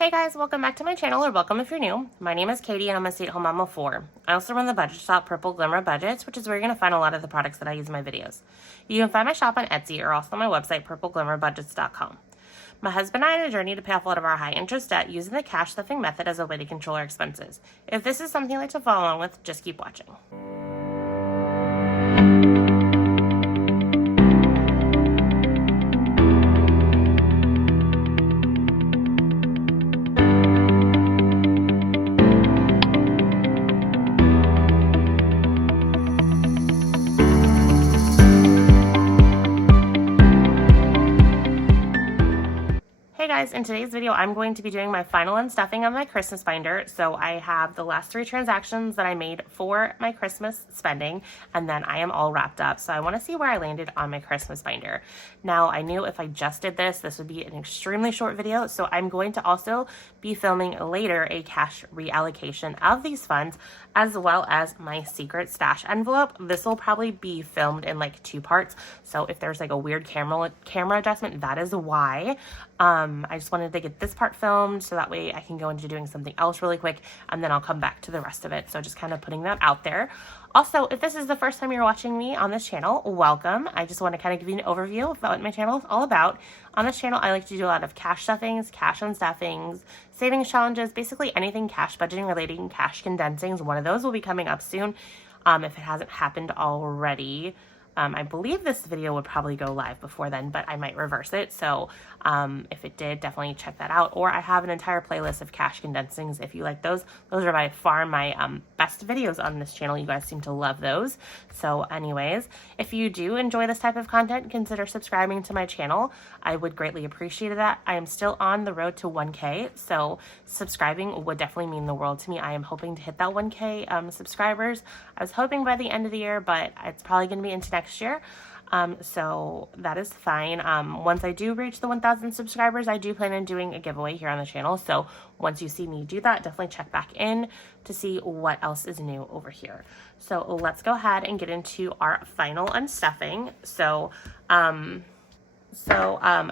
Hey guys, welcome back to my channel, or welcome if you're new. My name is Katie and I'm a stay-at-home mom of 4. I also run the budget shop Purple Glimmer Budgets, which is where you're going to find a lot of the products that I use in my videos. You can find my shop on Etsy or also on my website, purpleglimmerbudgets.com. My husband and I had a journey to pay off a lot of our high interest debt using the cash stuffing method as a way to control our expenses. If this is something you'd like to follow along with, just keep watching. Hey guys, in today's video, I'm going to be doing my final unstuffing of my Christmas binder. So I have the last 3 transactions that I made for my Christmas spending, and then I am all wrapped up. So I want to see where I landed on my Christmas binder. Now, I knew if I just did this would be an extremely short video. So I'm going to also be filming later a cash reallocation of these funds, as well as my secret stash envelope. This will probably be filmed in like 2 parts. So if there's like a weird camera adjustment, that is why. I just wanted to get this part filmed so that way I can go into doing something else really quick, and then I'll come back to the rest of it. So just kind of putting that out there. Also, if this is the first time you're watching me on this channel, welcome. I just want to kind of give you an overview of what my channel is all about. On this channel, I like to do a lot of cash stuffings, cash unstuffings, savings challenges, basically anything cash budgeting relating, cash condensings. One of those will be coming up soon if it hasn't happened already. I believe this video would probably go live before then, but I might reverse it. So if it did, definitely check that out. Or I have an entire playlist of cash condensings if you like those. Those are by far my best videos on this channel. You guys seem to love those. So anyways, if you do enjoy this type of content, consider subscribing to my channel. I would greatly appreciate that. I am still on the road to 1K, so subscribing would definitely mean the world to me. I am hoping to hit that 1K subscribers. I was hoping by the end of the year, but it's probably going to be into next year. So that is fine. Once I do reach the 1,000 subscribers, I do plan on doing a giveaway here on the channel. So once you see me do that, definitely check back in to see what else is new over here. So let's go ahead and get into our final unstuffing. So I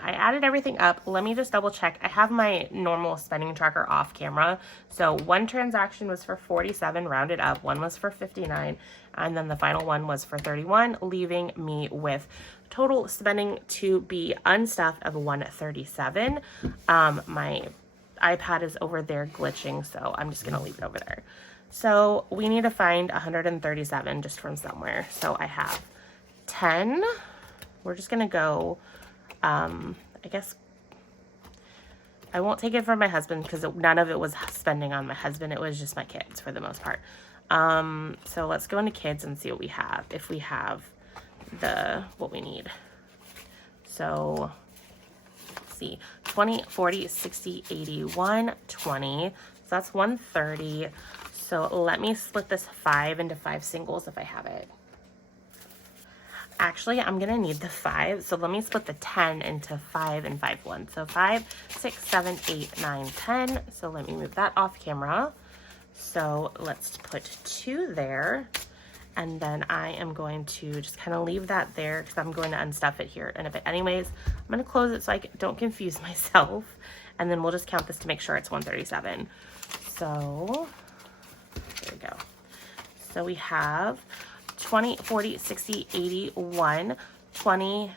added everything up. Let me just double check. I have my normal spending tracker off camera. So one transaction was for 47, rounded up. One was for 59. And then the final one was for 31, leaving me with total spending to be unstuffed of 137. My iPad is over there glitching, so I'm just going to leave it over there. So we need to find 137 just from somewhere. So I have 10. We're just going to go... I guess I won't take it from my husband because none of it was spending on my husband. It was just my kids for the most part. So let's go into kids and see what we have, if we have what we need. So let's see, 20, 40, 60, 80, 120. So that's 130. So let me split this 5 into 5 singles if I have it. Actually, I'm going to need the 5, so let me split the 10 into 5 and 5 1. So 5, 6, 7, 8, 9, 10. So let me move that off camera. So let's put 2 there. And then I am going to just kind of leave that there because I'm going to unstuff it here in a bit. Anyways, I'm going to close it so I don't confuse myself. And then we'll just count this to make sure it's 137. So there we go. So we have 20, 40, 60, 80, 1, 20,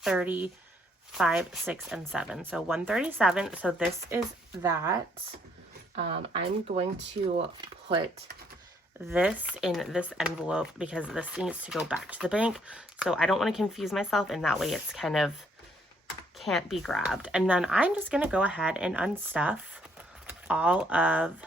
30, 5, 6, and 7. So 137. So this is that. I'm going to put this in this envelope because this needs to go back to the bank. So I don't want to confuse myself, and that way it's kind of can't be grabbed. And then I'm just going to go ahead and unstuff all of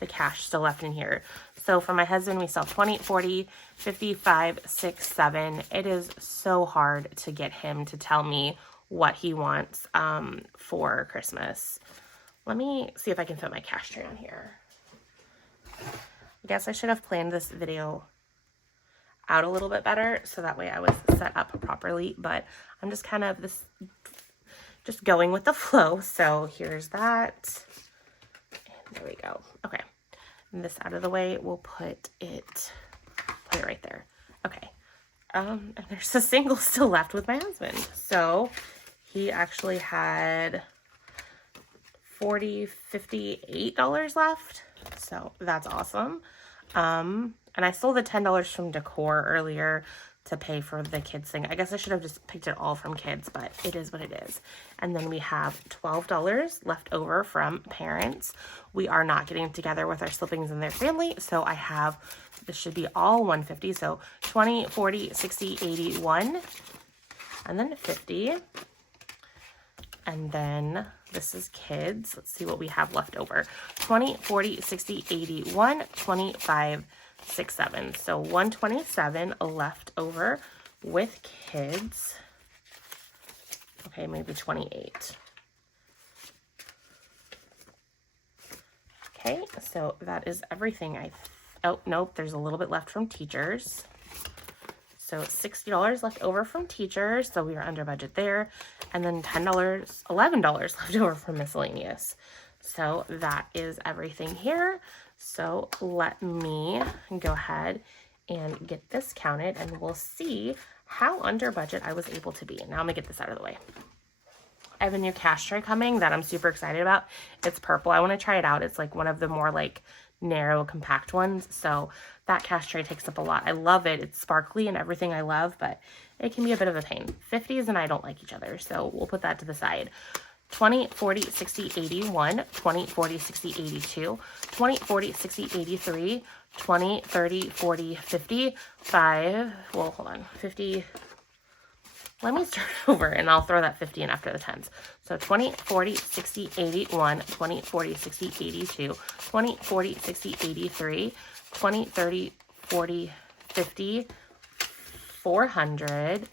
the cash still left in here. So for my husband, we sell 20, 40, 55, 6, 7. It is so hard to get him to tell me what he wants for Christmas. Let me see if I can fit my cash tray on here. I guess I should have planned this video out a little bit better so that way I was set up properly, but I'm just kind of just going with the flow. So here's that. And there we go. Okay. And this out of the way, we'll put it right there. Okay. And there's a single still left with my husband. So he actually had $58 left. So that's awesome. And I sold the $10 from decor earlier to pay for the kids thing. I guess I should have just picked it all from kids, but it is what it is. And then we have $12 left over from parents. We are not getting together with our siblings and their family, so I have, this should be all $150. So 20, 40, 60, 80, 1, and then 50. And then this is kids. Let's see what we have left over. 20, 40, 60, 80, 1, 25, 6, 7. So 127 left over with kids. Okay, maybe 28. Okay, so that is everything. Oh, nope, there's a little bit left from teachers. So $60 left over from teachers, so we are under budget there. And then $10, $11 left over from miscellaneous. So that is everything here. So let me go ahead and get this counted, and we'll see how under budget I was able to be. Now I'm gonna get this out of the way. I have a new cash tray coming that I'm super excited about. It's purple. I want to try it out. It's like one of the more like narrow, compact ones. So that cash tray takes up a lot. I love it. It's sparkly and everything I love, but it can be a bit of a pain. 50s and I don't like each other, so we'll put that to the side. 20, 40, 60, 81, 20, 40, 60, 82, 20, 40, 60, 83, 20, 30, 40, 50, 5, well, hold on, 50, let me start over and I'll throw that 50 in after the tens. So 20, 40, 60, 81, 20, 40, 60, 82, 20, 40, 60, 83, 20, 30, 40, 50, 400,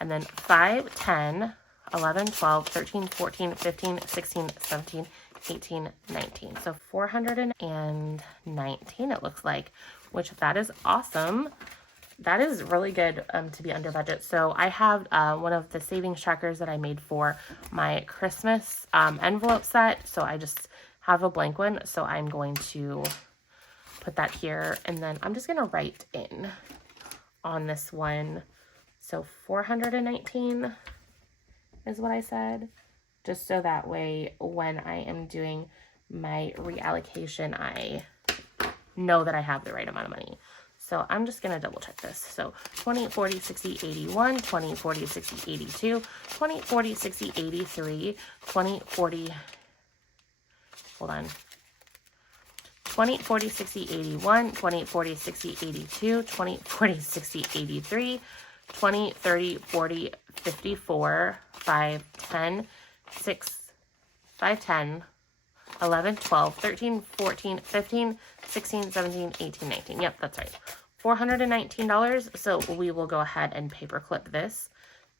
and then 5, 10, 11, 12, 13, 14, 15, 16, 17, 18, 19. So 419 it looks like, which that is awesome. That is really good to be under budget. So I have one of the savings trackers that I made for my Christmas envelope set. So I just have a blank one. So I'm going to put that here. And then I'm just going to write in on this one. So 419 is what I said. Just so that way when I am doing my reallocation, I know that I have the right amount of money. So I'm just going to double check this. So 20, 40, 60, 81, 20, 40, 60, 82, 20, 40, 60, 83, 20, 40, hold on, 20, 40, 60, 81, 20, 40, 60, 82, 20, 40, 60, 83, 20, 30, 40, 54, 5, 10, 6, 5, 10, 11, 12, 13, 14, 15, 16, 17, 18, 19. Yep, that's right. $419. So we will go ahead and paperclip this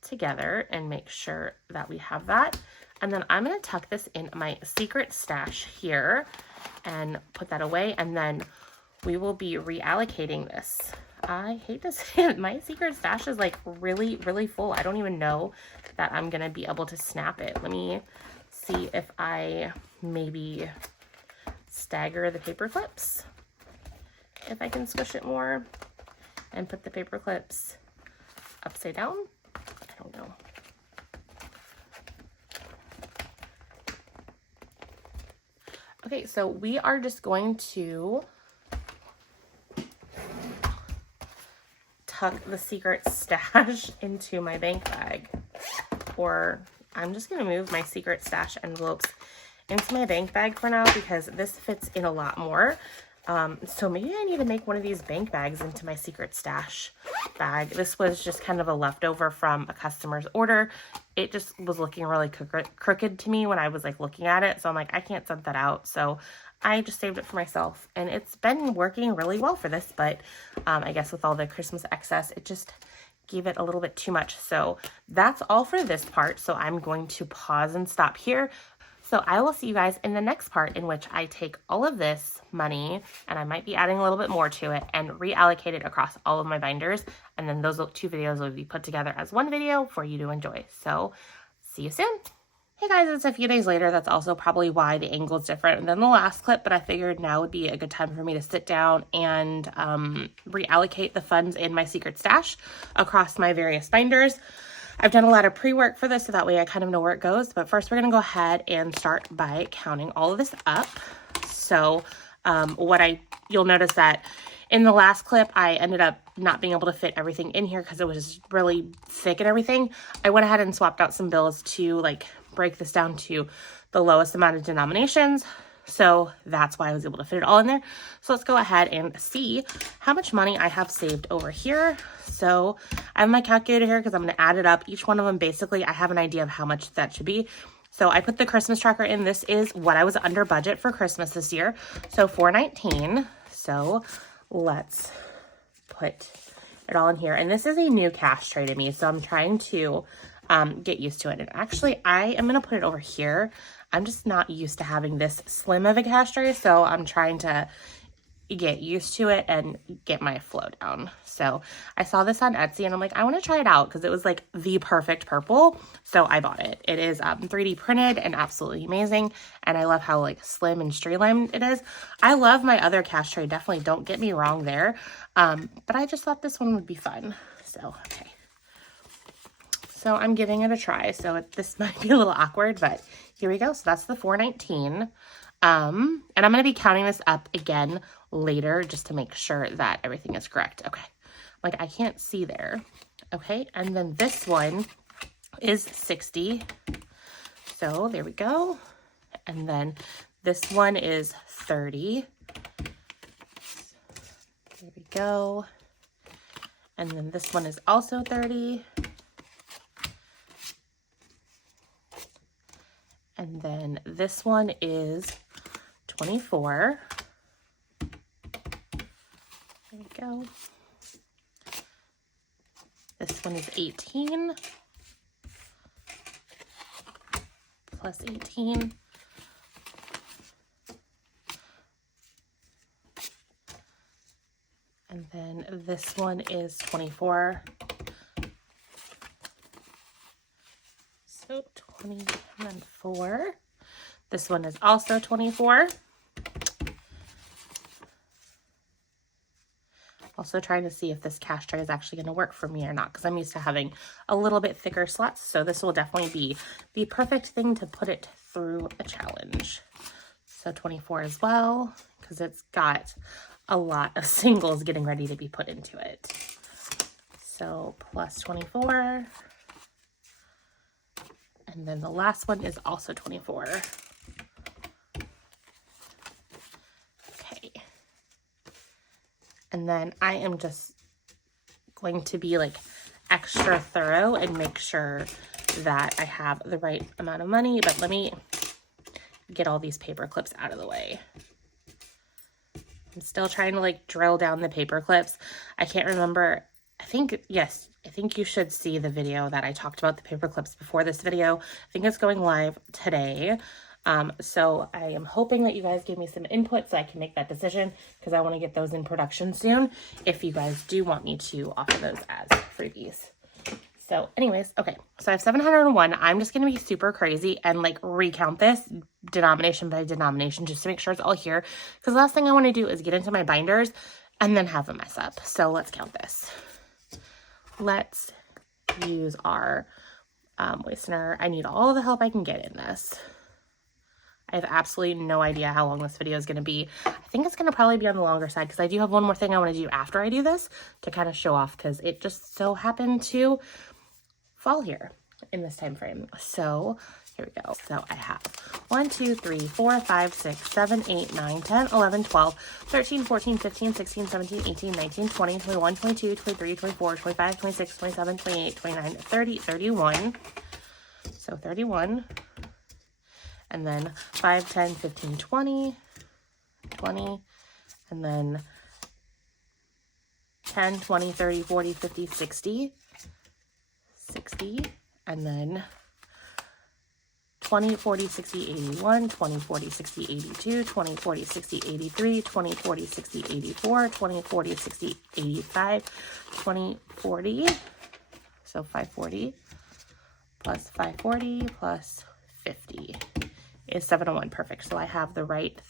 together and make sure that we have that. And then I'm going to tuck this in my secret stash here and put that away. And then we will be reallocating this. I hate to say it, my secret stash is like really, really full. I don't even know that I'm going to be able to snap it. Let me see if I maybe stagger the paper clips, if I can squish it more and put the paper clips upside down. I don't know. Okay, so we are just going to tuck the secret stash into my bank bag, or I'm just going to move my secret stash envelopes into my bank bag for now because this fits in a lot more. So maybe I need to make one of these bank bags into my secret stash bag. This was just kind of a leftover from a customer's order. It just was looking really crooked to me when I was like looking at it. So I'm like, I can't send that out. So I just saved it for myself, and it's been working really well for this, but I guess with all the Christmas excess, it just gave it a little bit too much. So that's all for this part. So I'm going to pause and stop here. So I will see you guys in the next part, in which I take all of this money, and I might be adding a little bit more to it, and reallocate it across all of my binders. And then those two videos will be put together as one video for you to enjoy. So see you soon. Hey guys, it's a few days later. That's also probably why the angle is different than the last clip, but I figured now would be a good time for me to sit down and reallocate the funds in my secret stash across my various binders. I've done a lot of pre-work for this so that way I kind of know where it goes. But first we're going to go ahead and start by counting all of this up. So you'll notice that in the last clip, I ended up not being able to fit everything in here because it was really thick and everything. I went ahead and swapped out some bills to like break this down to the lowest amount of denominations. So that's why I was able to fit it all in there. So let's go ahead and see how much money I have saved over here. So I have my calculator here because I'm going to add it up. Each one of them, basically, I have an idea of how much that should be. So I put the Christmas tracker in. This is what I was under budget for Christmas this year. So $419. So let's put it all in here. And this is a new cash tray to me. So I'm trying to get used to it. And actually, I am going to put it over here. I'm just not used to having this slim of a cash tray, so I'm trying to get used to it and get my flow down. So I saw this on Etsy and I'm like, I want to try it out because it was like the perfect purple. So I bought it. It is 3D printed and absolutely amazing. And I love how like slim and streamlined it is. I love my other cash tray. Definitely don't get me wrong there. But I just thought this one would be fun. So, okay. So I'm giving it a try. So this might be a little awkward, but here we go. So that's the $419. And I'm going to be counting this up again later just to make sure that everything is correct. Okay. Like I can't see there. Okay. And then this one is 60. So there we go. And then this one is 30. There we go. And then this one is also 30. And then this one is 24. There we go. This one is 18. Plus 18. And then this one is 24. So 24. This one is also 24. Also trying to see if this cash tray is actually going to work for me or not because I'm used to having a little bit thicker slots. So this will definitely be the perfect thing to put it through a challenge. So 24 as well because it's got a lot of singles getting ready to be put into it. So plus 24. And then the last one is also 24. Okay. And then I am just going to be like extra thorough and make sure that I have the right amount of money. But let me get all these paper clips out of the way. I'm still trying to like drill down the paper clips. I can't remember. I think you should see the video that I talked about the paper clips before this video. I think it's going live today. So I am hoping that you guys give me some input so I can make that decision because I want to get those in production soon if you guys do want me to offer those as freebies. So anyways, okay. So I have 701. I'm just going to be super crazy and like recount this denomination by denomination just to make sure it's all here. Because the last thing I want to do is get into my binders and then have them mess up. So let's count this. Let's use our moistener. I need all the help I can get in this. I have absolutely no idea how long this video is going to be. I think it's going to probably be on the longer side because I do have one more thing I want to do after I do this to kind of show off because it just so happened to fall here in this time frame. So here we go. So I have 1, 2, 3, 4, 5, 6, 7, 8, 9, 10, 11, 12, 13, 14, 15, 16, 17, 18, 19, 20, 21, 22, 23, 24, 25, 26, 27, 28, 29, 30, 31. So 31. And then 5, 10, 15, 20, 20, and then 10, 20, 30, 40, 50, 60, 60, and then 20, 40, 60, 81, 20, 40, 60, 82, 20, 40, 60, 83, 20, 40, 60, 84, 20, 40, 60, 85, 20, 40, so 540 plus 540 plus 50 is 701. Perfect. So I have the right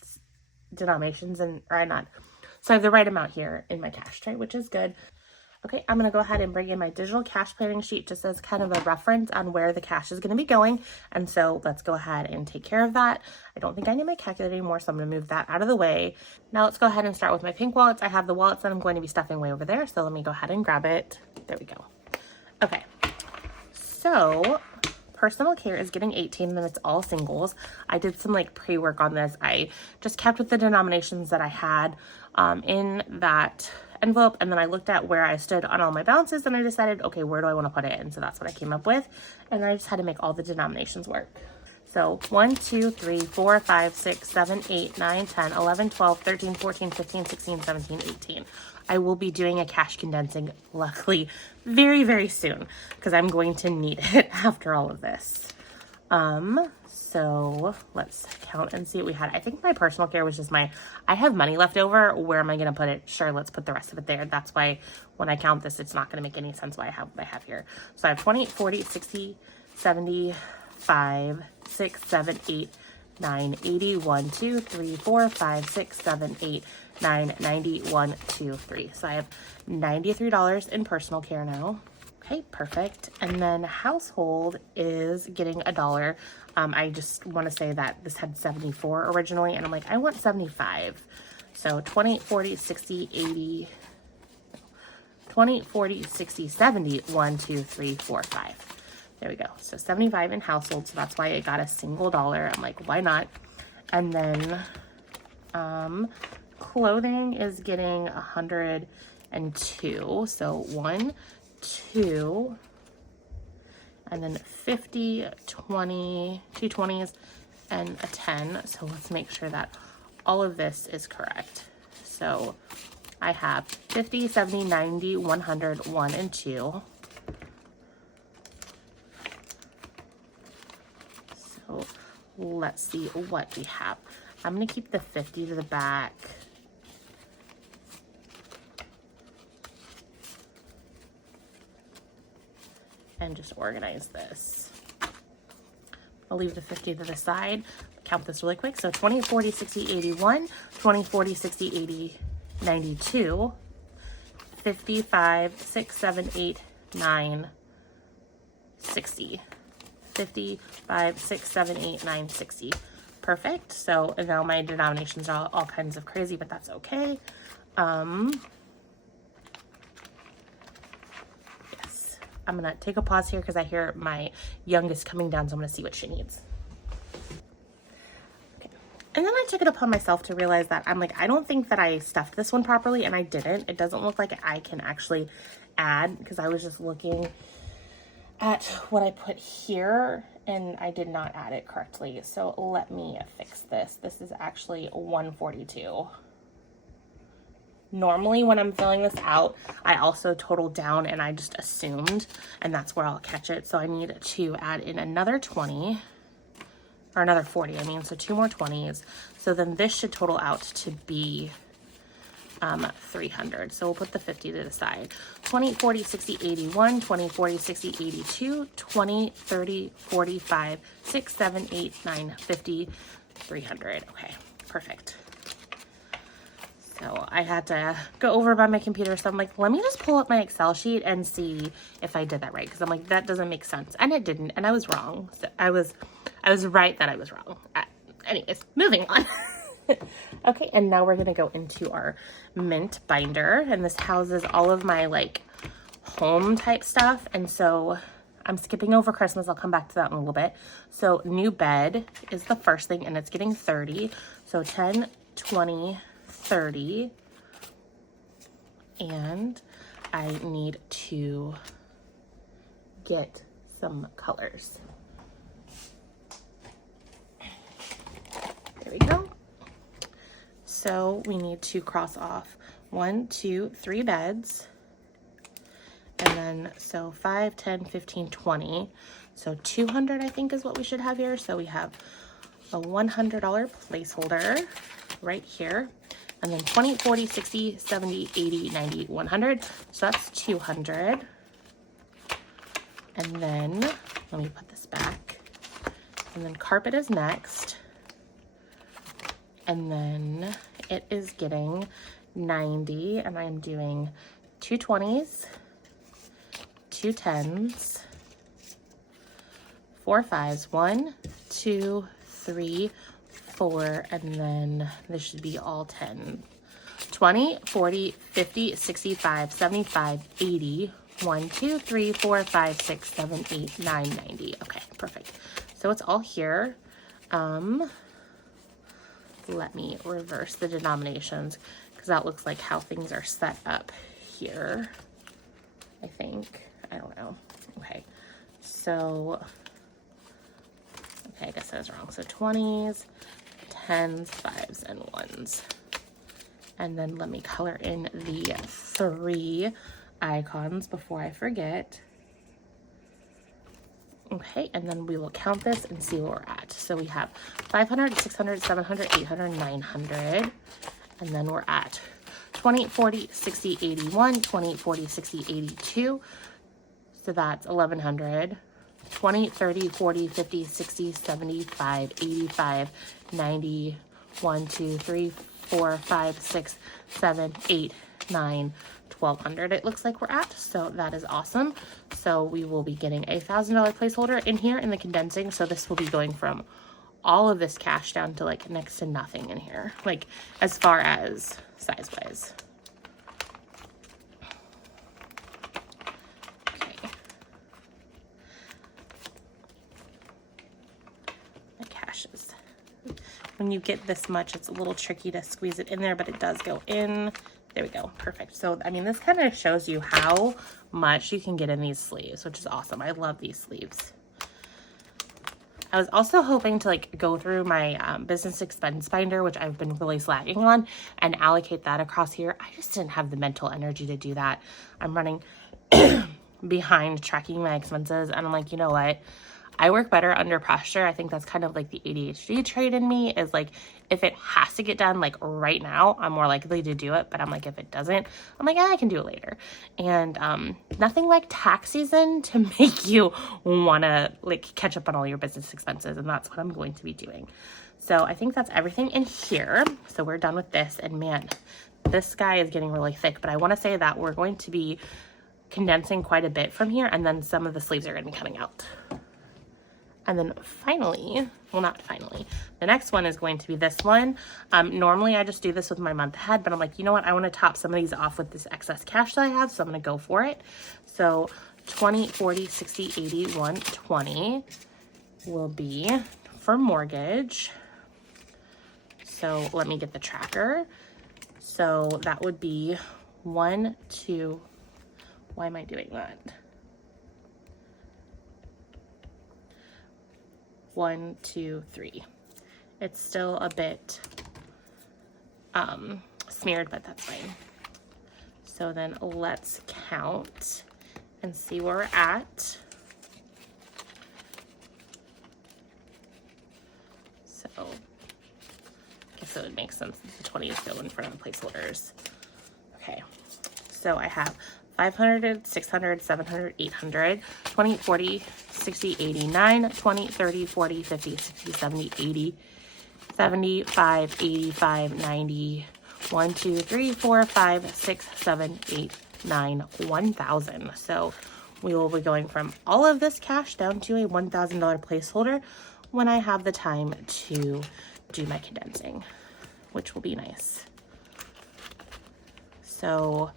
denominations and, or not, so I have the right amount here in my cash tray, which is good. Okay, I'm gonna go ahead and bring in my digital cash planning sheet just as kind of a reference on where the cash is gonna be going. And so let's go ahead and take care of that. I don't think I need my calculator anymore, so I'm gonna move that out of the way. Now let's go ahead and start with my pink wallets. I have the wallets that I'm going to be stuffing way over there, so let me go ahead and grab it. There we go. Okay, so personal care is getting 18 and it's all singles. I did some like pre-work on this. I just kept with the denominations that I had in that envelope, and then I looked at where I stood on all my balances and I decided, okay, where do I want to put it? And so that's what I came up with, and then I just had to make all the denominations work. So 1, 2, 3, 4, 5, 6, 7, 8, 9, 10, 11, 12, 13, 14, 15, 16, 17, 18. I will be doing a cash condensing, luckily, very, very soon, because I'm going to need it after all of this. So let's count and see what we had. I think my personal care was just I have money left over. Where am I going to put it? Sure, let's put the rest of it there. That's why when I count this, it's not going to make any sense why I have what I have here. So I have 20, 40, 60, 70, 5, 6, 7, 8, 9, 80, 1, 2, 3, 4, 5, 6, 7, 8, 9, 90, 1, 2, 3. So I have $93 in personal care now. Okay, perfect. And then household is getting $1. I just want to say that this had 74 originally, and I'm like, I want 75. So 20, 40, 60, 80, 20, 40, 60, 70, 1, 2, 3, 4, 5. There we go. So 75 in household. So that's why I got a single dollar. I'm like, why not? And then clothing is getting 102. So 1, 2, and then 50, 20, 2 20s, and a 10. So let's make sure that all of this is correct. So I have 50, 70, 90, 100, 1, and 2. So let's see what we have. I'm going to keep the 50 to the back. And just organize this. I'll leave the 50 to the side. Count this really quick. So 20, 40, 60, 81, 20, 40, 60, 80, 92, 55, 6, 7, 8, 9, 60, 55, 6, 7, 8, 9, 60. Perfect. So now my denominations are all kinds of crazy, but that's okay. I'm gonna take a pause here because I hear my youngest coming down, so I'm gonna see what she needs. Okay. And then I took it upon myself to realize that I'm like, I don't think that I stuffed this one properly, and I didn't. It doesn't look like I can actually add, because I was just looking at what I put here and I did not add it correctly. So let me fix this. This is actually 142. Normally when I'm filling this out, I also totaled down and I just assumed, and that's where I'll catch it. So I need to add in another 20, or another 40, I mean, so 2 more 20s. So then this should total out to be 300. So we'll put the 50 to the side. 20, 40, 60, 81, 20, 40, 60, 82, 20, 30, 45, 6, 7, 8, 9, 50, 300. Okay, perfect. So I had to go over by my computer. So I'm like, let me just pull up my Excel sheet and see if I did that right. Because I'm like, that doesn't make sense. And it didn't. And I was wrong. So I was right that I was wrong. Anyways, moving on. Okay, and now we're going to go into our mint binder. And this houses all of my like home type stuff. And so I'm skipping over Christmas. I'll come back to that in a little bit. So new bed is the first thing, and it's getting 30. So 10, 20, 30, and I need to get some colors. There we go. So we need to cross off 1, 2, 3 beds, and then so 5, 10, 15, 20. So 200 I think is what we should have here. So we have a $100 placeholder right here. And then 20, 40, 60, 70, 80, 90, 100. So that's 200. And then, let me put this back. And then carpet is next. And then it is getting 90. And I'm doing 2 20s, 2 10s, 4 5s, 1, 2, 3, 4, and then this should be all 10. 20, 40, 50, 65, 75, 80, 1, 2, 3, 4, 5, 6, 7, 8, 9, 90. Okay, perfect. So it's all here. Let me reverse the denominations because that looks like how things are set up here. I think. I don't know. Okay. So, okay, I guess I was wrong. So 20s, 10s, 5s, and 1s. And then let me color in the 3 icons before I forget. Okay, and then we will count this and see where we're at. So we have 500, 600, 700, 800, 900. And then we're at 20, 40, 60, 81, 20, 40, 60, 82. So that's 1100. 20, 30, 40, 50, 60, 75, 85, 90, 1, 2, 3, 4, 5, 6, 7, 8, 9, 1200 it looks like we're at. So that is awesome. So we will be getting a $1,000 placeholder in here in the condensing. So this will be going from all of this cash down to like next to nothing in here, like as far as size wise. Okay. The caches. When you get this much, it's a little tricky to squeeze it in there, but it does go in. There we go. Perfect. So, I mean, this kind of shows you how much you can get in these sleeves, which is awesome. I love these sleeves. I was also hoping to like go through my business expense binder, which I've been really slacking on, and allocate that across here. I just didn't have the mental energy to do that. I'm running behind tracking my expenses, and I'm like, you know what? I work better under pressure. I think that's kind of like the ADHD trait in me, is like, if it has to get done like right now, I'm more likely to do it. But I'm like, if it doesn't, I'm like, I can do it later. And nothing like tax season to make you want to like catch up on all your business expenses. And that's what I'm going to be doing. So I think that's everything in here. So we're done with this. And man, this guy is getting really thick. But I want to say that we're going to be condensing quite a bit from here. And then some of the sleeves are going to be coming out. And then finally, well, not finally, the next one is going to be this one. Normally I just do this with my month ahead, but I'm like, you know what? I want to top some of these off with this excess cash that I have. So I'm going to go for it. So 20, 40, 60, 80, 120 will be for mortgage. So let me get the tracker. So that would be 1, 2, why am I doing that? 1, 2, 3. It's still a bit smeared, but that's fine. So then let's count and see where we're at. So I guess it would make sense that the 20s go in front of the placeholders. Okay, so I have 500, 600, 700, 800, 20, 40, 60, 89, 20, 30, 40, 50, 60, 70, 80, 75, 85, 90, 1, 2, 3, 4, 5, 6, 7, 8, 9, 1,000. So we will be going from all of this cash down to a $1,000 placeholder when I have the time to do my condensing, which will be nice. So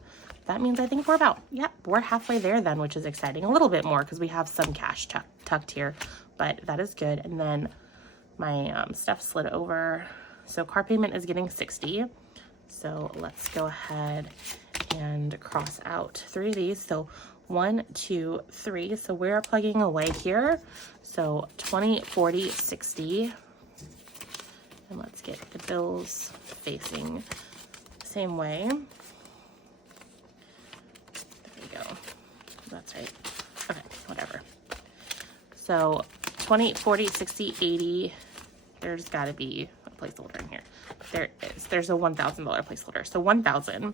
that means I think we're about, yep, we're halfway there then, which is exciting. A little bit more because we have some cash tucked here, but that is good. And then my stuff slid over. So car payment is getting 60. So let's go ahead and cross out 3 of these. So 1, 2, 3. So we're plugging away here. So 20, 40, 60. And let's get the bills facing the same way. That's right. Okay, whatever. So 20, 40, 60, 80. There's got to be a placeholder in here. There is. There's a $1,000 placeholder. So 1,000.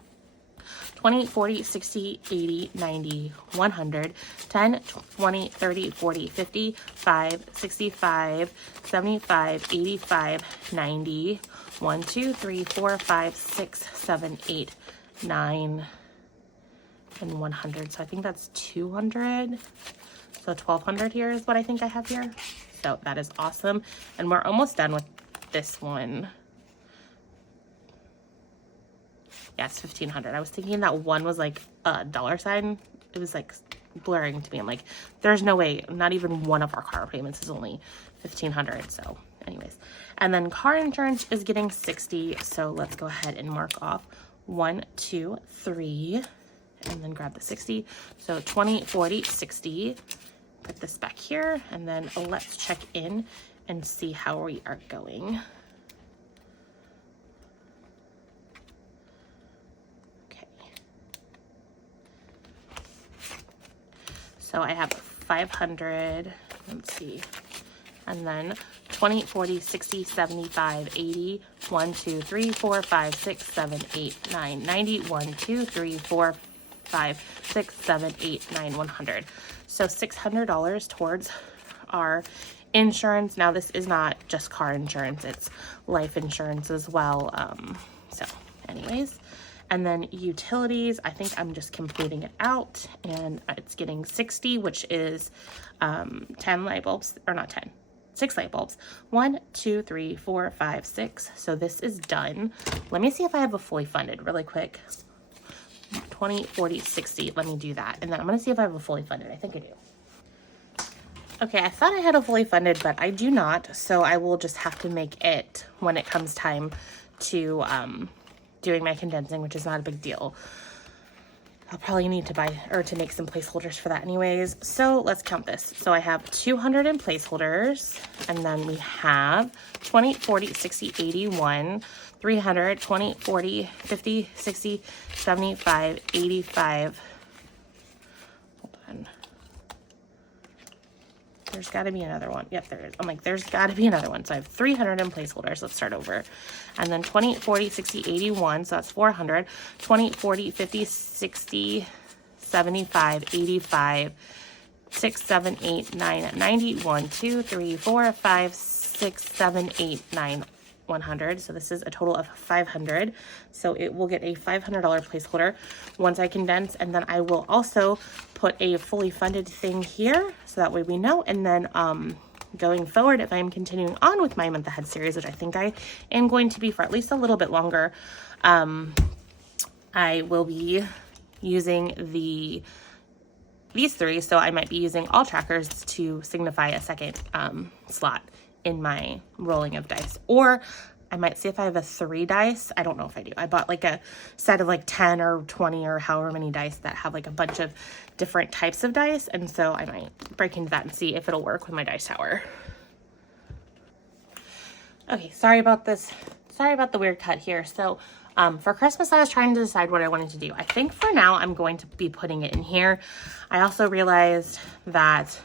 20, 40, 60, 80, 90, 100, 10, 20, 30, 40, 50, 5, 65, 75, 85, 90, 1, 2, 3, 4, 5, 6, 7, 8, 9, and 100. So I think that's 200. So 1200 here is what I think I have here. So that is awesome. And we're almost done with this one. Yeah, it's 1500. I was thinking that one was like a dollar sign. It was like blurring to me. I'm like, there's no way, not even one of our car payments is only 1500. So anyways, and then car insurance is getting 60. So let's go ahead and mark off 1, 2, 3, and then grab the 60. So 20, 40, 60. Put this back here, and then let's check in and see how we are going. So I have 500, let's see, and then 20, 40, 60, 75, 80, 1, 2, 3, 4, 5, 6, 7, 8, 9, 90, 1, 2, 3, 4, 5, 6, 7, 8, 9, 100. So $600 towards our insurance. Now this is not just car insurance, it's life insurance as well. So anyways. And then utilities, I think I'm just completing it out, and it's getting 60, which is 10 light bulbs, or not 10, 6 light bulbs. 1, 2, 3, 4, 5, 6. So this is done. Let me see if I have a fully funded really quick. 20, 40, 60. Let me do that. And then I'm going to see if I have a fully funded. I think I do. Okay, I thought I had a fully funded, but I do not. So I will just have to make it when it comes time to doing my condensing, which is not a big deal. I'll probably need to buy or to make some placeholders for that anyways. So let's count this. So I have 200 in placeholders, and then we have 20, 40, 60, 81, 300, 20, 40, 50, 60, 75, 85. Hold on. There's got to be another one. Yep, there is. I'm like, there's got to be another one. So I have 300 in placeholders. Let's start over. And then 20, 40, 60, 81. So that's 400. 20, 40, 50, 60, 75, 85, 6, 7, 8, 9, 90. 1, 2, 3, 4, 5, 6, 7, 8, 9, 100. So this is a total of 500. So it will get a $500 placeholder once I condense, and then I will also put a fully funded thing here so that way we know. And then going forward, if I'm continuing on with my month ahead series, which I think I am going to be for at least a little bit longer, I will be using these 3. So I might be using all trackers to signify a second slot in my rolling of dice, or I might see if I have a 3 dice. I don't know if I do. I bought like a set of like 10 or 20 or however many dice that have like a bunch of different types of dice, and so I might break into that and see if it'll work with my dice tower. Okay, sorry about this. Sorry about the weird cut here. So for Christmas, I was trying to decide what I wanted to do. I think for now I'm going to be putting it in here. I also realized that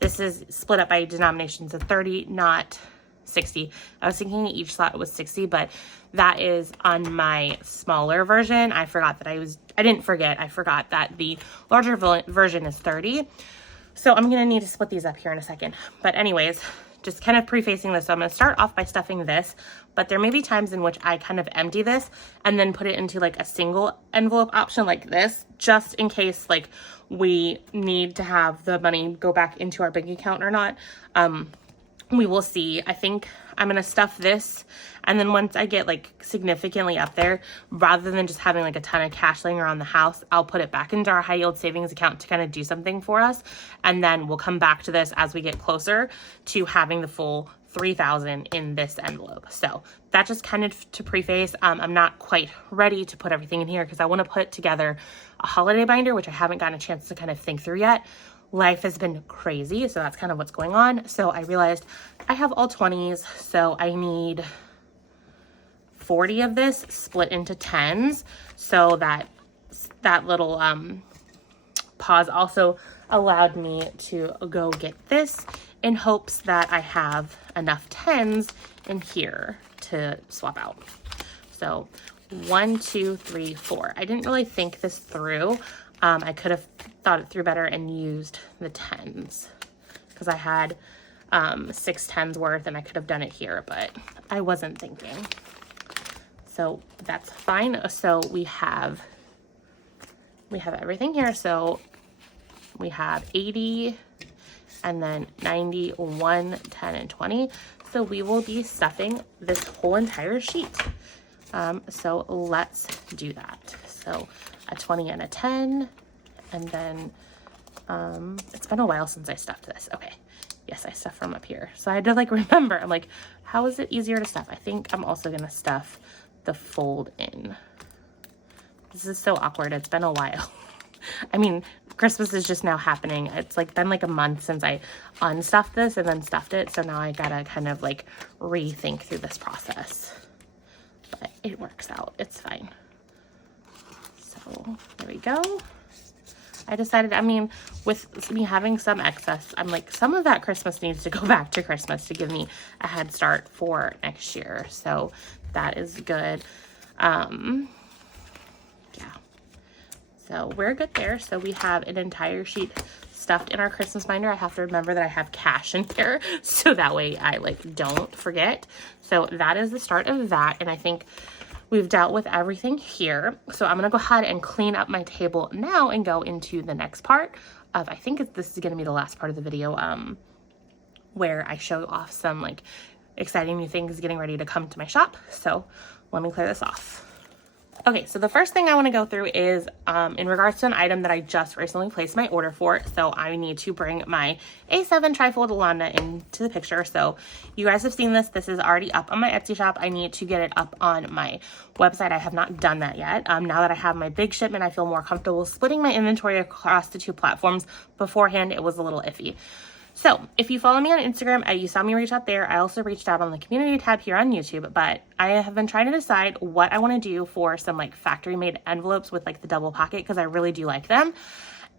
this is split up by denominations of 30, not 60. I was thinking each slot was 60, but that is on my smaller version. I forgot that I forgot that the larger version is 30. So I'm going to need to split these up here in a second. But anyways, just kind of prefacing this. So I'm going to start off by stuffing this, but there may be times in which I kind of empty this and then put it into like a single envelope option like this, just in case like we need to have the money go back into our bank account or not. We will see. I think I'm going to stuff this, and then once I get like significantly up there, rather than just having like a ton of cash laying around the house, I'll put it back into our high yield savings account to kind of do something for us, and then we'll come back to this as we get closer to having the full 3,000 in this envelope. So that just kind of to preface, I'm not quite ready to put everything in here because I want to put together a holiday binder, which I haven't gotten a chance to kind of think through yet. Life has been crazy, so that's kind of what's going on. So I realized I have all 20s, so I need 40 of this split into 10s, so that little pause also allowed me to go get this in hopes that I have enough 10s in here to swap out. So 1, 2, 3, 4. I didn't really think this through. I could have thought it through better and used the 10s because I had 6 10s worth and I could have done it here, but I wasn't thinking. So that's fine. So we have we have everything here. So we have 80 and then 90, 1, 10, and 20. So we will be stuffing this whole entire sheet. So let's do that. So a 20 and a 10, and then it's been a while since I stuffed this. Okay, yes, I stuffed from up here. So I had to like remember, I'm like, how is it easier to stuff? I think I'm also gonna stuff the fold in. This is so awkward. It's been a while. I mean, Christmas is just now happening. It's like been like a month since I unstuffed this and then stuffed it. So now I gotta kind of like rethink through this process. But it works out. It's fine. So there we go. I decided, I mean, with me having some excess, I'm like, some of that Christmas needs to go back to Christmas to give me a head start for next year. So that is good. Yeah. So we're good there. So we have an entire sheet stuffed in our Christmas binder. I have to remember that I have cash in here, so that way I like don't forget. So that is the start of that. And I think we've dealt with everything here. So I'm gonna go ahead and clean up my table now and go into the next part of, I think this is gonna be the last part of the video, where I show off some like exciting new things getting ready to come to my shop. So let me clear this off. Okay, so the first thing I want to go through is in regards to an item that I just recently placed my order for. So I need to bring my A7 trifold Alana into the picture. So you guys have seen this. This is already up on my Etsy shop. I need to get it up on my website. I have not done that yet. Now that I have my big shipment, I feel more comfortable splitting my inventory across the two platforms. Beforehand, it was a little iffy. So if you follow me on Instagram, you saw me reach out there. I also reached out on the community tab here on YouTube, but I have been trying to decide what I want to do for some like factory made envelopes with like the double pocket, because I really do like them.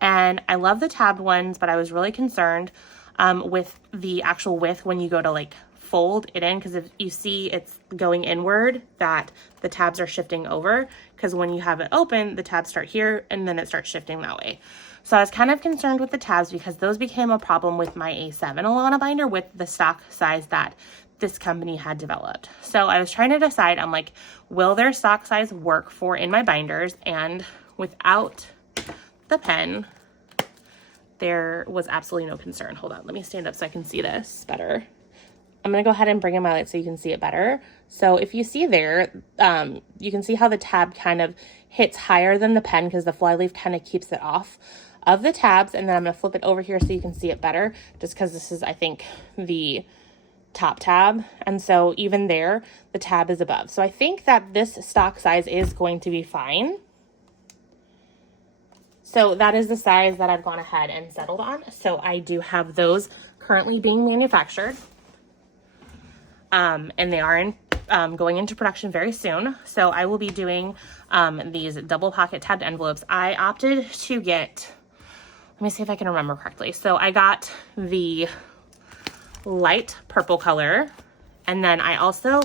And I love the tabbed ones, but I was really concerned with the actual width when you go to like fold it in, because if you see it's going inward, that the tabs are shifting over, because when you have it open, the tabs start here and then it starts shifting that way. So I was kind of concerned with the tabs because those became a problem with my A7 Alana binder with the stock size that this company had developed. So I was trying to decide, I'm like, will their stock size work for in my binders? And without the pen, there was absolutely no concern. Hold on, let me stand up so I can see this better. I'm gonna go ahead and bring in my light so you can see it better. So if you see there, you can see how the tab kind of hits higher than the pen because the flyleaf kind of keeps it off of the tabs. And then I'm gonna flip it over here so you can see it better, just because this is, I think, the top tab. And so even there, the tab is above. So I think that this stock size is going to be fine. So that is the size that I've gone ahead and settled on. So I do have those currently being manufactured. And they are going into production very soon. So I will be doing these double pocket tabbed envelopes. I opted to get, let me see if I can remember correctly. So I got the light purple color, and then I also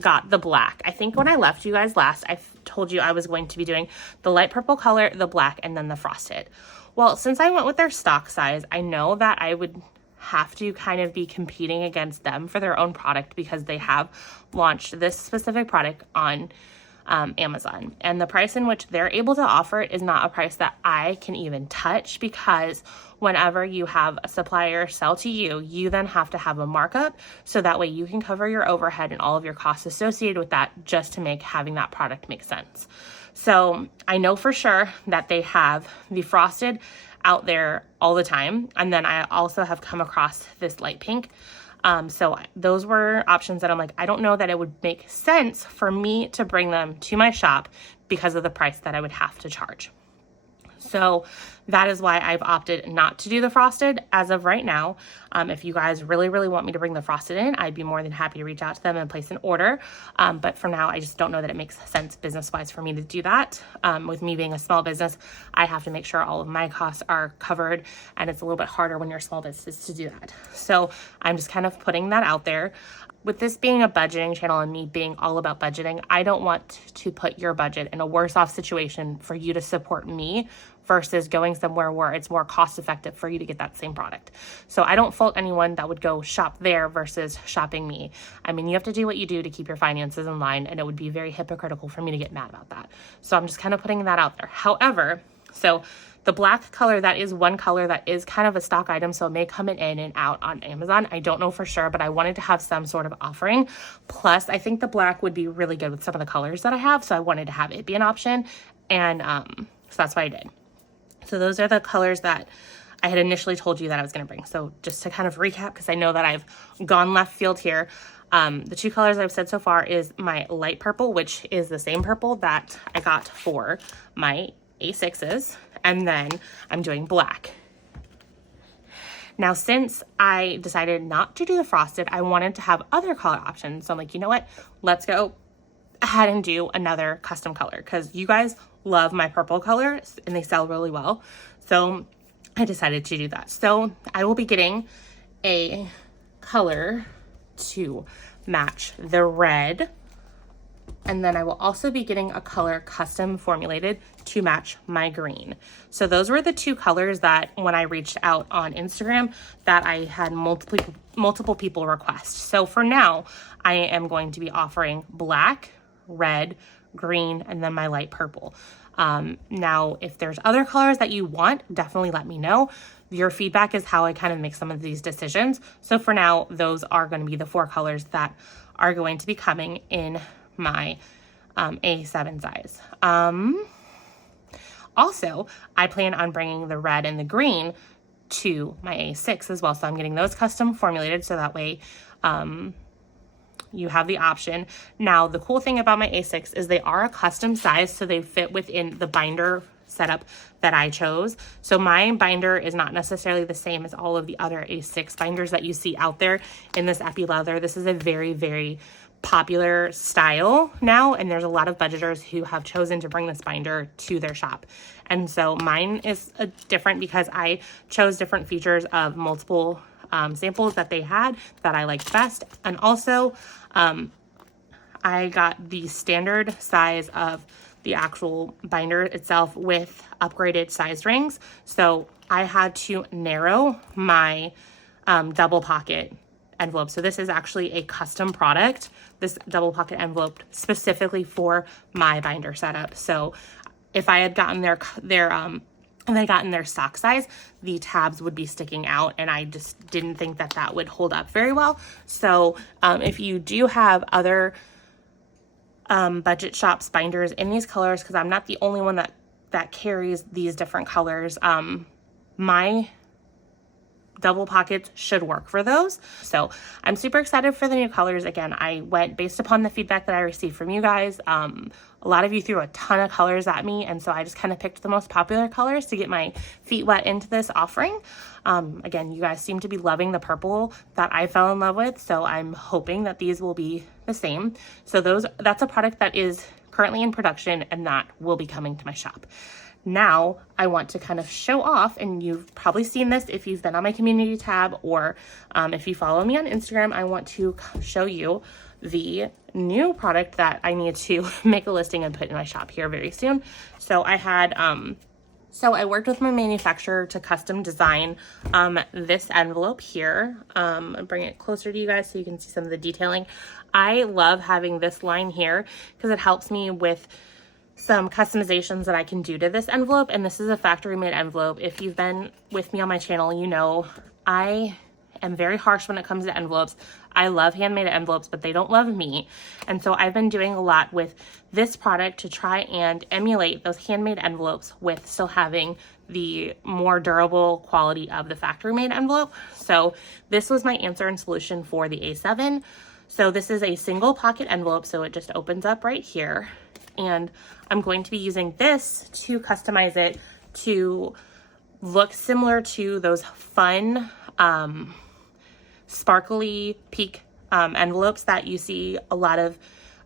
got the black. I think when I left you guys last, I told you I was going to be doing the light purple color, the black, and then the frosted. Well, since I went with their stock size, I know that I would have to kind of be competing against them for their own product, because they have launched this specific product on Amazon, and the price in which they're able to offer it is not a price that I can even touch, because whenever you have a supplier sell to you, you then have to have a markup, so that way you can cover your overhead and all of your costs associated with that, just to make having that product make sense. So I know for sure that they have the frosted out there all the time, and then I also have come across this light pink. So those were options that I'm like, I don't know that it would make sense for me to bring them to my shop because of the price that I would have to charge. So that is why I've opted not to do the frosted as of right now. If you guys really, really want me to bring the frosted in, I'd be more than happy to reach out to them and place an order. But for now, I just don't know that it makes sense business-wise for me to do that. With me being a small business, I have to make sure all of my costs are covered, and it's a little bit harder when you're a small business to do that. So I'm just kind of putting that out there. With this being a budgeting channel and me being all about budgeting, I don't want to put your budget in a worse off situation for you to support me versus going somewhere where it's more cost effective for you to get that same product. So I don't fault anyone that would go shop there versus shopping me. I mean, you have to do what you do to keep your finances in line, and it would be very hypocritical for me to get mad about that. So I'm just kind of putting that out there. However, So the black color, that is one color that is kind of a stock item, so it may come in and out on Amazon. I don't know for sure, but I wanted to have some sort of offering. Plus, I think the black would be really good with some of the colors that I have, so I wanted to have it be an option, and so that's what I did. So those are the colors that I had initially told you that I was going to bring. So just to kind of recap, because I know that I've gone left field here, the two colors I've said so far is my light purple, which is the same purple that I got for my A6s, and then I'm doing black. Now, since I decided not to do the frosted, I wanted to have other color options. So I'm like, you know what? Let's go ahead and do another custom color, because you guys love my purple colors and they sell really well. So I decided to do that. So I will be getting a color to match the red, and then I will also be getting a color custom formulated to match my green. So those were the two colors that when I reached out on Instagram that I had multiple people request. So for now, I am going to be offering black, red, green, and then my light purple. Now, if there's other colors that you want, definitely let me know. Your feedback is how I kind of make some of these decisions. So for now, those are going to be the 4 colors that are going to be coming in my A7 size. Also, I plan on bringing the red and the green to my A6 as well. So I'm getting those custom formulated so that way you have the option. Now, the cool thing about my A6 is they are a custom size, so they fit within the binder setup that I chose. So my binder is not necessarily the same as all of the other A6 binders that you see out there in this epi leather. This is a very, very popular style now, and there's a lot of budgeters who have chosen to bring this binder to their shop. And so mine is different because I chose different features of multiple samples that they had that I liked best. And also I got the standard size of the actual binder itself with upgraded sized rings. So I had to narrow my double pocket envelope. So this is actually a custom product, this double pocket envelope specifically for my binder setup. So if I had gotten their stock size, the tabs would be sticking out, and I just didn't think that that would hold up very well. So if you do have other budget shops binders in these colors, because I'm not the only one that carries these different colors, my double pockets should work for those. So I'm super excited for the new colors. Again, I went based upon the feedback that I received from you guys. A lot of you threw a ton of colors at me, and so I just kind of picked the most popular colors to get my feet wet into this offering. Again, you guys seem to be loving the purple that I fell in love with, so I'm hoping that these will be the same. So that's a product that is currently in production, and that will be coming to my shop. Now I want to kind of show off, and you've probably seen this if you've been on my community tab, or if you follow me on Instagram, I want to show you the new product that I need to make a listing and put in my shop here very soon. So I worked with my manufacturer to custom design this envelope here. I'll bring it closer to you guys so you can see some of the detailing. I love having this line here because it helps me with some customizations that I can do to this envelope. And this is a factory made envelope. If you've been with me on my channel, you know I am very harsh when it comes to envelopes. I love handmade envelopes, but they don't love me. And so I've been doing a lot with this product to try and emulate those handmade envelopes with still having the more durable quality of the factory made envelope. So this was my answer and solution for the A7. So this is a single pocket envelope, so it just opens up right here. And I'm going to be using this to customize it to look similar to those fun, sparkly peak envelopes that you see a lot of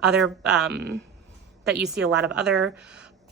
other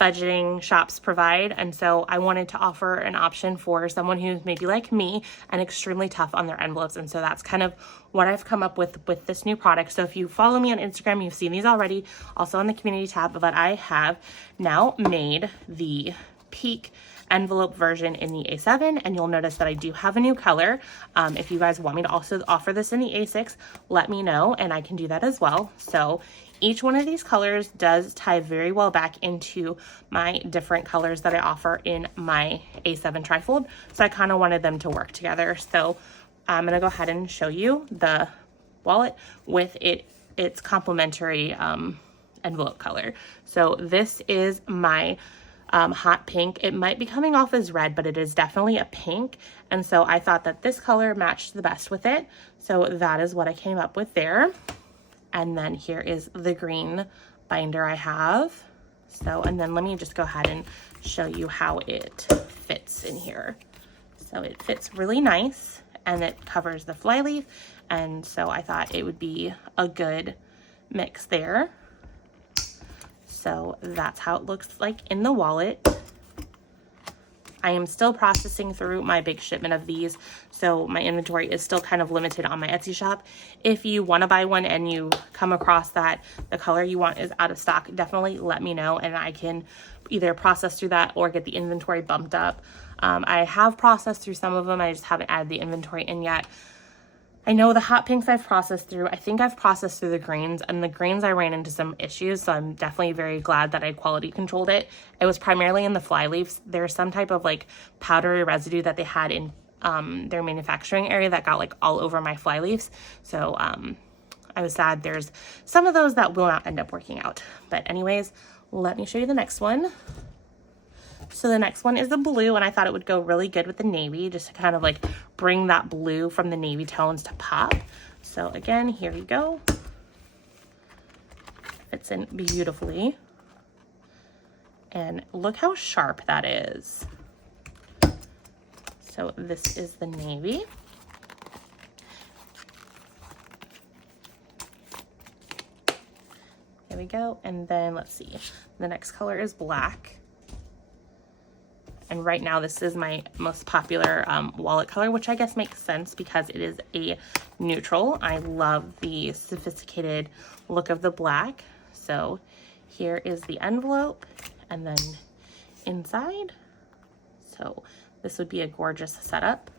budgeting shops provide. And so I wanted to offer an option for someone who's maybe like me and extremely tough on their envelopes. And so that's kind of what I've come up with this new product. So if you follow me on Instagram, you've seen these already, also on the community tab, but I have now made the peak envelope version in the A7, and you'll notice that I do have a new color. If you guys want me to also offer this in the A6, let me know and I can do that as well. So each one of these colors does tie very well back into my different colors that I offer in my A7 trifold. So I kind of wanted them to work together. So I'm gonna go ahead and show you the wallet with its complementary envelope color. So this is my hot pink. It might be coming off as red, but it is definitely a pink. And so I thought that this color matched the best with it. So that is what I came up with there. And then here is the green binder I have. So, and then let me just go ahead and show you how it fits in here. So it fits really nice and it covers the flyleaf. And so I thought it would be a good mix there. So that's how it looks like in the wallet. I am still processing through my big shipment of these, so my inventory is still kind of limited on my Etsy shop. If you want to buy one and you come across that the color you want is out of stock, definitely let me know and I can either process through that or get the inventory bumped up. I have processed through some of them, I just haven't added the inventory in yet. I know the hot pinks I've processed through. I think I've processed through the greens, and the greens I ran into some issues, so I'm definitely very glad that I quality controlled it. It was primarily in the flyleaves. There's some type of like powdery residue that they had in their manufacturing area that got like all over my flyleaves. So I was sad. There's some of those that will not end up working out. But anyways, let me show you the next one. So the next one is the blue, and I thought it would go really good with the navy, just to kind of like bring that blue from the navy tones to pop. So again, here you go. Fits in beautifully. And look how sharp that is. So this is the navy. There we go. And then let's see, the next color is black. And right now this is my most popular wallet color, which I guess makes sense because it is a neutral. I love the sophisticated look of the black. So here is the envelope and then inside. So this would be a gorgeous setup.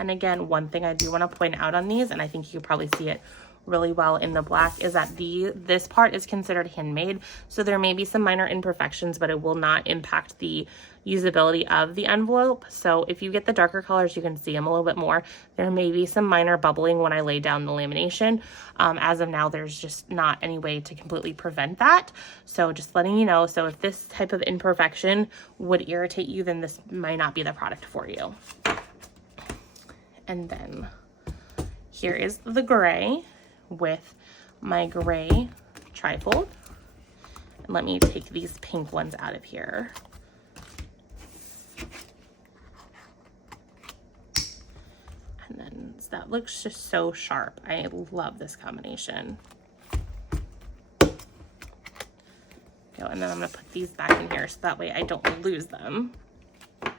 And again, one thing I do want to point out on these, and I think you can probably see it really well in the black, is that this part is considered handmade, so there may be some minor imperfections, but it will not impact the usability of the envelope. So if you get the darker colors, you can see them a little bit more. There may be some minor bubbling when I lay down the lamination. As of now, there's just not any way to completely prevent that, so just letting you know. So if this type of imperfection would irritate you, then this might not be the product for you. And then here is the gray with my gray trifold. And let me take these pink ones out of here. And then that looks just so sharp. I love this combination. And then I'm gonna put these back in here so that way I don't lose them. There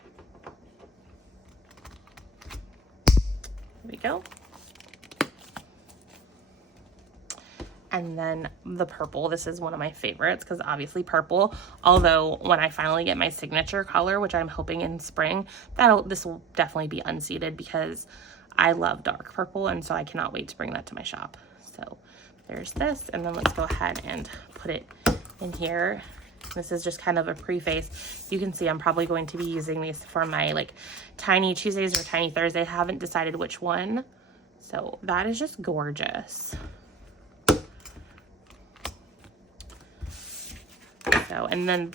we go. And then the purple, this is one of my favorites because obviously purple, although when I finally get my signature color, which I'm hoping in spring, this will definitely be unseated because I love dark purple, and so I cannot wait to bring that to my shop. So there's this, and then let's go ahead and put it in here. This is just kind of a preface. You can see I'm probably going to be using these for my like Tiny Tuesdays or Tiny Thursday. I haven't decided which one. So that is just gorgeous. So, and then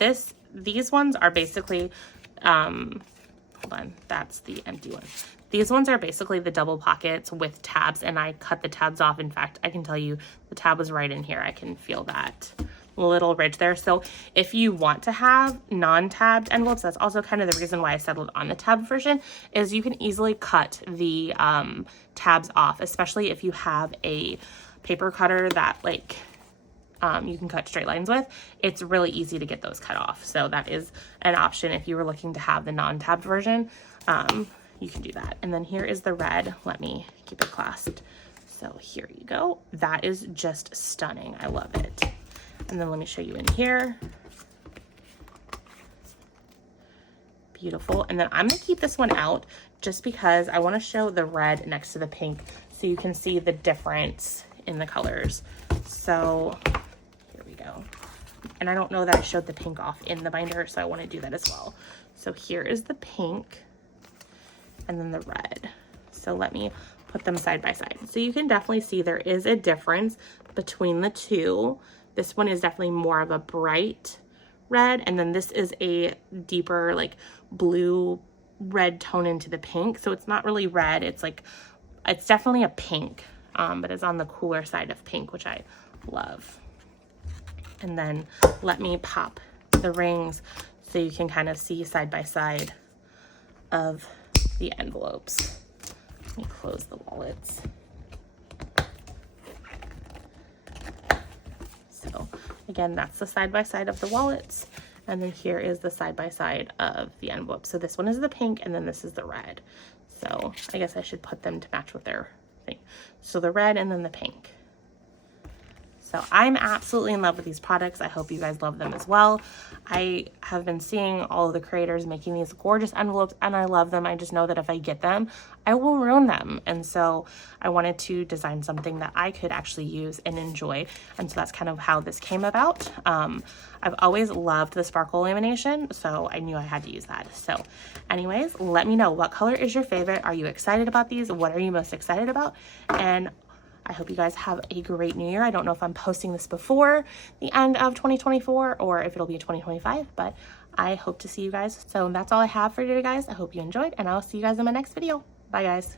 these ones are basically, hold on, that's the empty one. These ones are basically the double pockets with tabs, and I cut the tabs off. In fact, I can tell you the tab was right in here. I can feel that little ridge there. So if you want to have non-tabbed envelopes, that's also kind of the reason why I settled on the tabbed version, is you can easily cut the tabs off, especially if you have a paper cutter that like you can cut straight lines with. It's really easy to get those cut off. So that is an option if you were looking to have the non-tabbed version. You can do that. And then here is the red. Let me keep it clasped. So here you go. That is just stunning. I love it. And then let me show you in here. Beautiful. And then I'm gonna keep this one out just because I want to show the red next to the pink so you can see the difference in the colors. So here we go. And I don't know that I showed the pink off in the binder, so I want to do that as well. So here is the pink and then the red. So let me put them side by side. So you can definitely see there is a difference between the two. This one is definitely more of a bright red, and then this is a deeper like blue red tone into the pink. So it's not really red, it's like, it's definitely a pink, but it's on the cooler side of pink, which I love. And then let me pop the rings so you can kind of see side by side of the envelopes. Let me close the wallets. So again, that's the side by side of the wallets. And then here is the side by side of the envelope. So this one is the pink and then this is the red. So I guess I should put them to match with their thing. So the red and then the pink. So I'm absolutely in love with these products. I hope you guys love them as well. I have been seeing all of the creators making these gorgeous envelopes and I love them. I just know that if I get them, I will ruin them. And so I wanted to design something that I could actually use and enjoy. And so that's kind of how this came about. I've always loved the sparkle lamination, so I knew I had to use that. So anyways, let me know, what color is your favorite? Are you excited about these? What are you most excited about? And I hope you guys have a great new year. I don't know if I'm posting this before the end of 2024 or if it'll be 2025, but I hope to see you guys. So that's all I have for today, guys. I hope you enjoyed, and I'll see you guys in my next video. Bye, guys.